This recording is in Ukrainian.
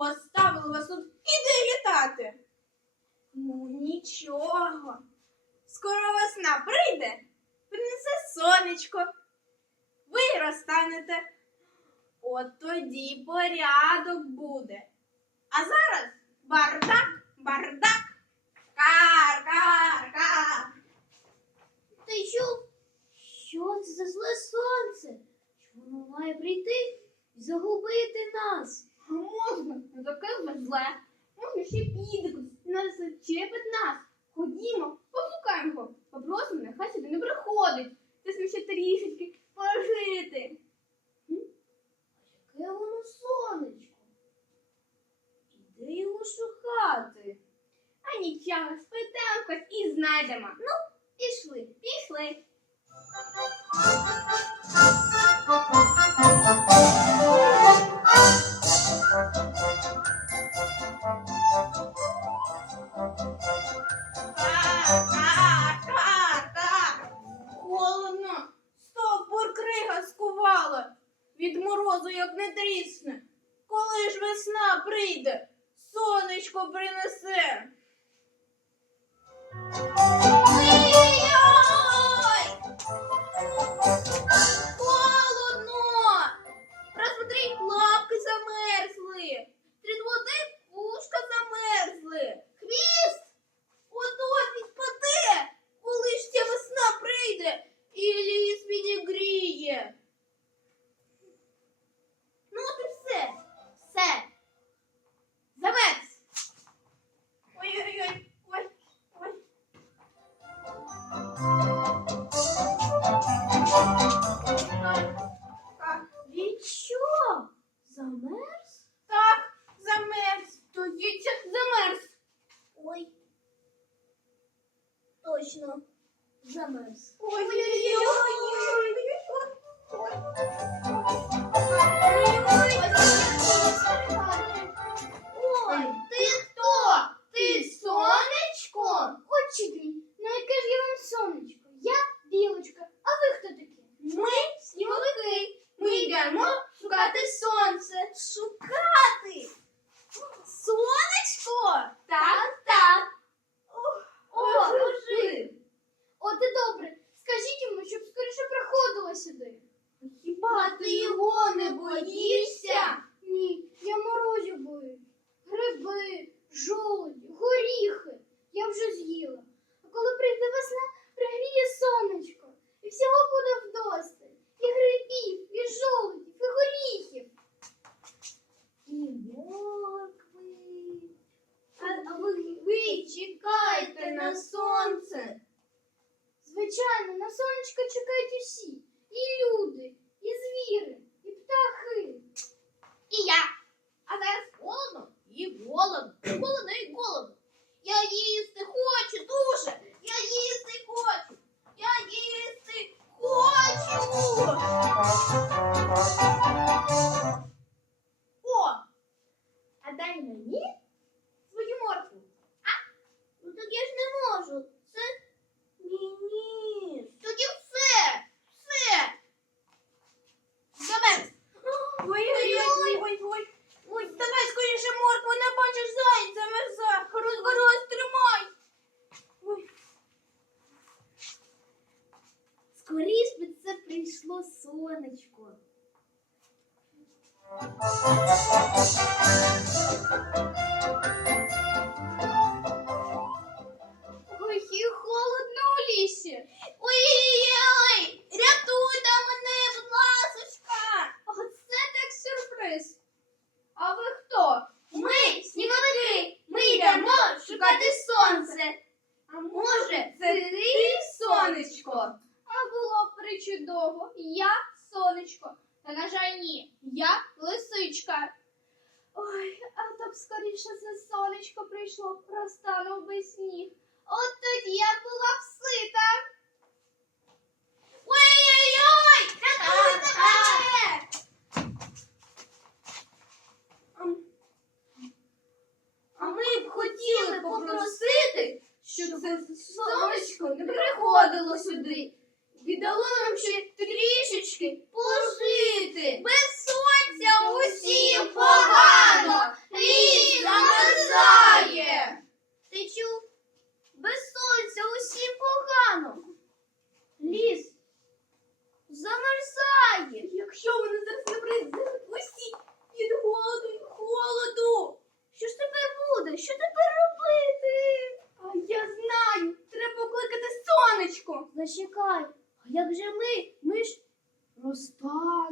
Поставили вас тут іди літати. Ну, нічого. Скоро весна прийде, принесе сонечко. Ви розтанете. От тоді порядок буде. А зараз бардак, бардак. Кар, кар, кар. Ти що? Що це за зле сонце? Що воно має прийти і загубити нас? А можна не таке зле. Можна ще піде, нас зачепить нас. Ходімо, послухаємо його. Попросимо, нехай сюди не приходить. Це ж ще трішечки пожити. А Яке воно сонечко? І де його шукати? А нічого, спитаємо когось і знайдемо. Ну, пішли, пішли. Холодно, стовбур крига скувала, від морозу як не трісне. Коли ж весна прийде, сонечко принесе. Точно. Замерз. Ой, ти хто? Ти сонечко? Учитель, ну яке ж я вам сонечко? Я білочка, а ви хто такі? Ми сніговики. Ми йдемо шукати сонце. Шукати? Сонечко? Так, так. О, Боже. От і добре. Скажіть йому, щоб скоріше приходило сюди. Хіба ти його не боїшся? Ні, я морозю боюсь. Гриби, жолуді, горіхи. Я вже з'їла. А коли прийде весна, пригріє сонечко. І всього буде вдосталь. І грибів, і жолудів, і горіхів. І моркви. А, а ви, ви чекайте на сонце. Звичайно, на сонечко чекають усі. І люди, і звіри, і птахи. І я. А зараз голодно і голодно. Голодно і голодна. Я їсти хочу дуже. Я їсти хочу. Я їсти хочу. О! А дай мені свою моркву. А? Ну так я ж не можу. Це ні-ні. Тоді все. Все. Замерз. Ой-ой-ой. Ой, давай скоріше моркву, не бачиш заяць замерза. Розгорось, тримай. Ой. Скоріш би це прийшло сонечко. Я лисичка. Ой, а то б скоріше це сонечко прийшло, розтанув би сніг. От тоді я була б сита. Ой-ой-ой! Рятуйте мене! А ми б хотіли попросити, щоб це сонечко не приходило сюди. І дало нам ще трішечки пожити. Без усім погано, ліс замерзає. Ти чув? Без сонця усім погано. Ліс замерзає. Якщо вони зараз не прийдуть усі від голоду і холоду. Що ж тепер буде? Що тепер робити? А я знаю, треба покликати сонечко. Зачекай, а як же ми? Ми ж розтанемо.